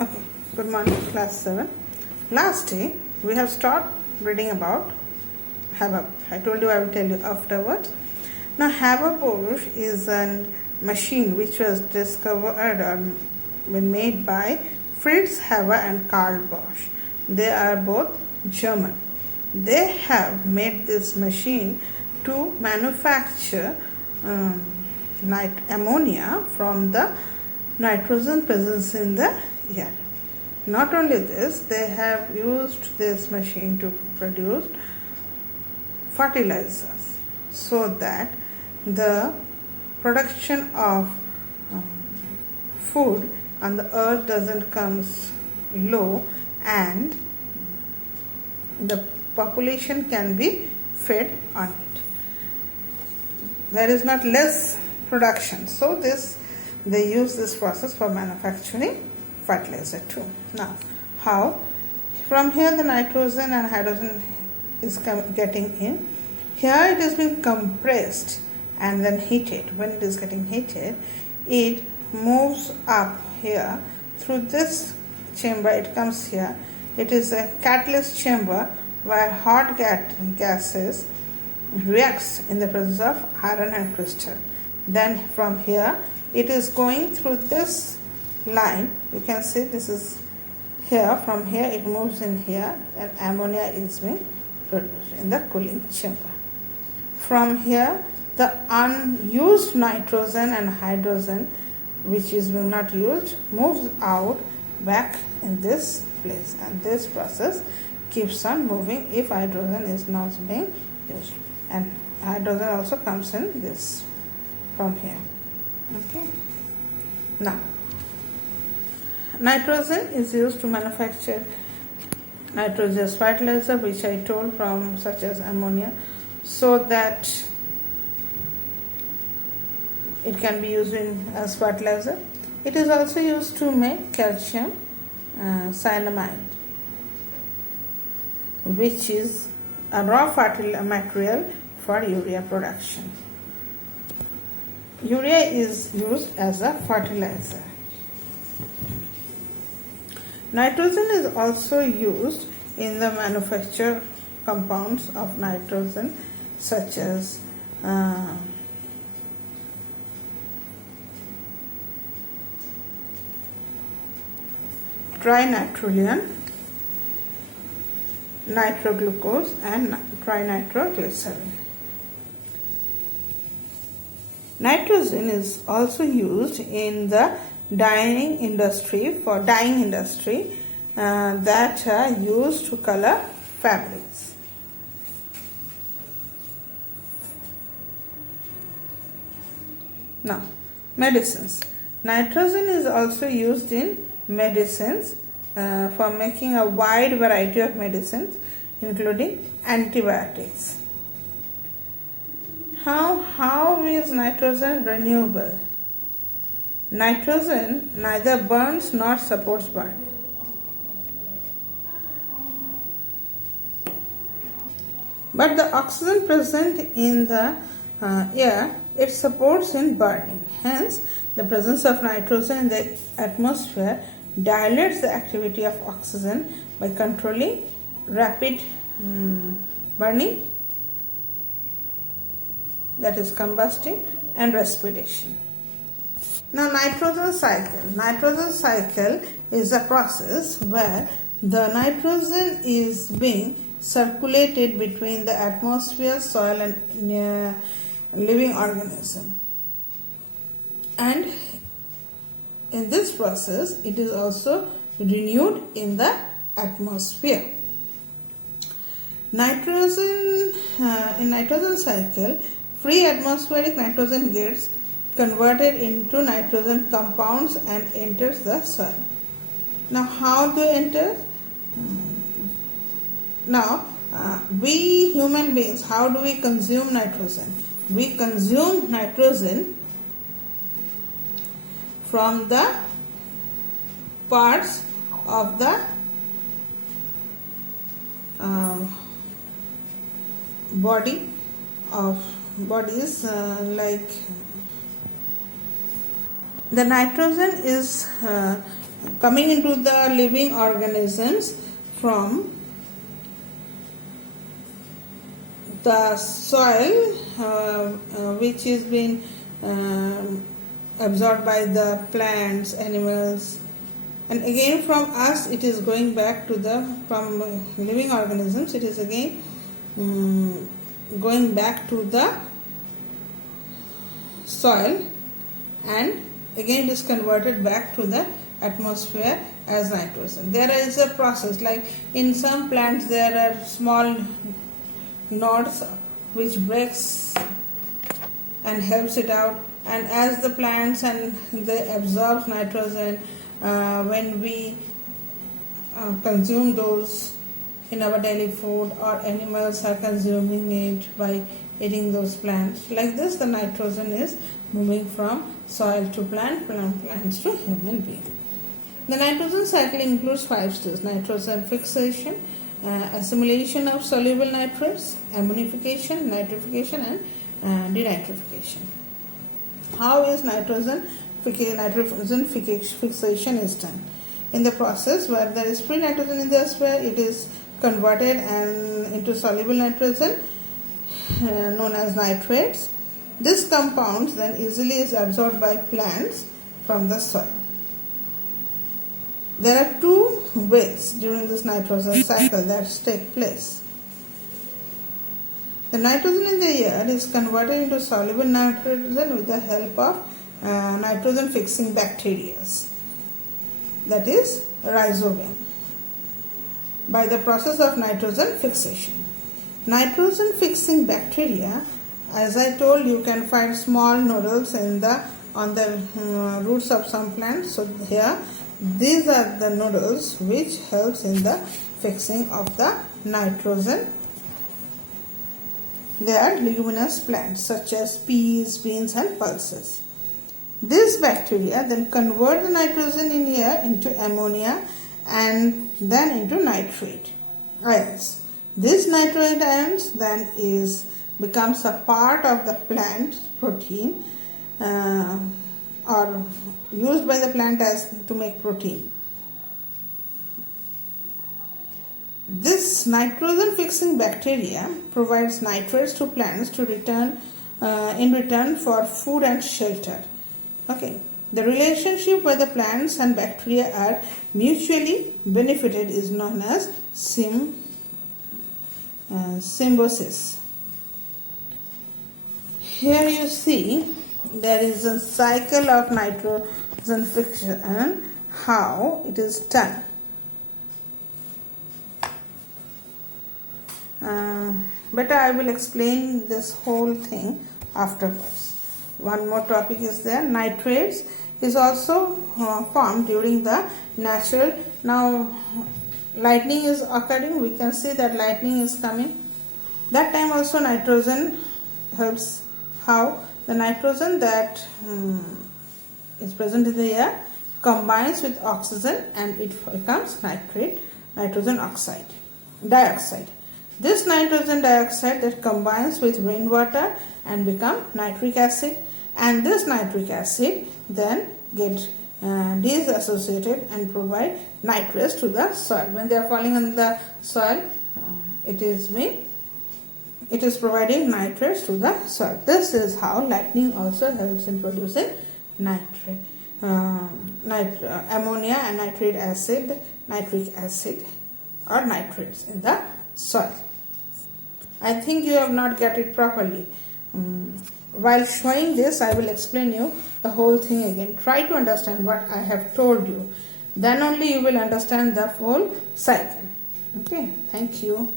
Okay, good morning, class 7. Last day we have started reading about Haber. I told you I will tell you afterwards. Now, Haber-Bosch is a machine which was discovered or made by Fritz Haber and Karl Bosch. They are both German. They have made this machine to manufacture ammonia from the nitrogen present in the air. Not only this, they have used this machine to produce fertilizers so that the production of food on the earth doesn't come low and the population can be fed on it. There is not less production, so they use this process for manufacturing fertilizer too. Now, how? From here the nitrogen and hydrogen is getting in. Here it is being compressed and then heated. When it is getting heated, it moves up here through this chamber. It comes here. It is a catalyst chamber where hot gases reacts in the presence of iron and crystal. Then from here it is going through this line. You can see this is here. From here it moves in here and ammonia is being produced in the cooling chamber. From here the unused nitrogen and hydrogen which is not used moves out back in this place, and this process keeps on moving if hydrogen is not being used, and hydrogen also comes in this from here. Okay. Now, nitrogen is used to manufacture nitrogenous fertilizer, which I told, from such as ammonia, so that it can be used as fertilizer. It is also used to make calcium cyanamide, which is a raw material for urea production. Urea is used as a fertilizer. Nitrogen is also used in the manufacture compounds of nitrogen, such as trinitrilene, nitroglucose and trinitroglycerin. Nitrogen is also used in the dyeing industry that are used to color fabrics. Now, medicines. Nitrogen is also used in medicines for making a wide variety of medicines, including antibiotics. How is nitrogen renewable? Nitrogen neither burns nor supports burning. But the oxygen present in the air, it supports in burning. Hence, the presence of nitrogen in the atmosphere dilates the activity of oxygen by controlling rapid burning, that is combusting, and respiration. Now, nitrogen cycle. Nitrogen cycle is a process where the nitrogen is being circulated between the atmosphere, soil and living organism. And in this process, it is also renewed in the atmosphere. In nitrogen cycle, free atmospheric nitrogen gets converted into nitrogen compounds and enters the soil. Now, how do it enter? Now, we human beings, how do we consume nitrogen? We consume nitrogen from the parts of the bodies like the nitrogen is coming into the living organisms from the soil which is being absorbed by the plants, animals, and again from us it is going back to the from living organisms, it is again going back to the soil, and again it is converted back to the atmosphere as nitrogen. There is a process, like in some plants there are small nodes which breaks and helps it out, and as the plants and they absorb nitrogen when we consume those in our daily food, or animals are consuming it by eating those plants. Like this, the nitrogen is moving from soil to plants to human being. The nitrogen cycle includes 5 stages: nitrogen fixation, assimilation of soluble nitrates, ammonification, nitrification, and denitrification. How is nitrogen fixation is done? In the process where there is free nitrogen in the atmosphere, it is converted into soluble nitrogen known as nitrates. This compound then easily is absorbed by plants from the soil. There are 2 ways during this nitrogen cycle that take place. The nitrogen in the air is converted into soluble nitrogen with the help of nitrogen fixing bacteria, that is rhizobium, by the process of nitrogen fixation. Nitrogen fixing bacteria, as I told, you can find small nodules on the roots of some plants. So here these are the nodules which helps in the fixing of the nitrogen. They are leguminous plants such as peas, beans, and pulses. These bacteria then convert the nitrogen in air into ammonia and then into nitrate ions. This nitrate ions then becomes a part of the plant protein or used by the plant to make protein. This nitrogen fixing bacteria provides nitrates to plants to in return for food and shelter. Okay. The relationship where the plants and bacteria are mutually benefited is known as symbiosis. Here you see there is a cycle of nitrogen fixation, how it is done. Better I will explain this whole thing afterwards. One more topic is there. Nitrates is also formed during the natural. Now lightning is occurring, we can see that lightning is coming. That time also nitrogen helps. How? The nitrogen that is present in the air combines with oxygen and it becomes nitrogen dioxide. This nitrogen dioxide that combines with rainwater and become nitric acid, and this nitric acid then get disassociated and provide nitrates to the soil. When they are falling on the soil, it is providing nitrates to the soil. This is how lightning also helps in producing ammonia and nitric acid or nitrates in the soil. I think you have not got it properly. While showing this, I will explain you the whole thing again. Try to understand what I have told you. Then only you will understand the whole cycle. Okay, thank you.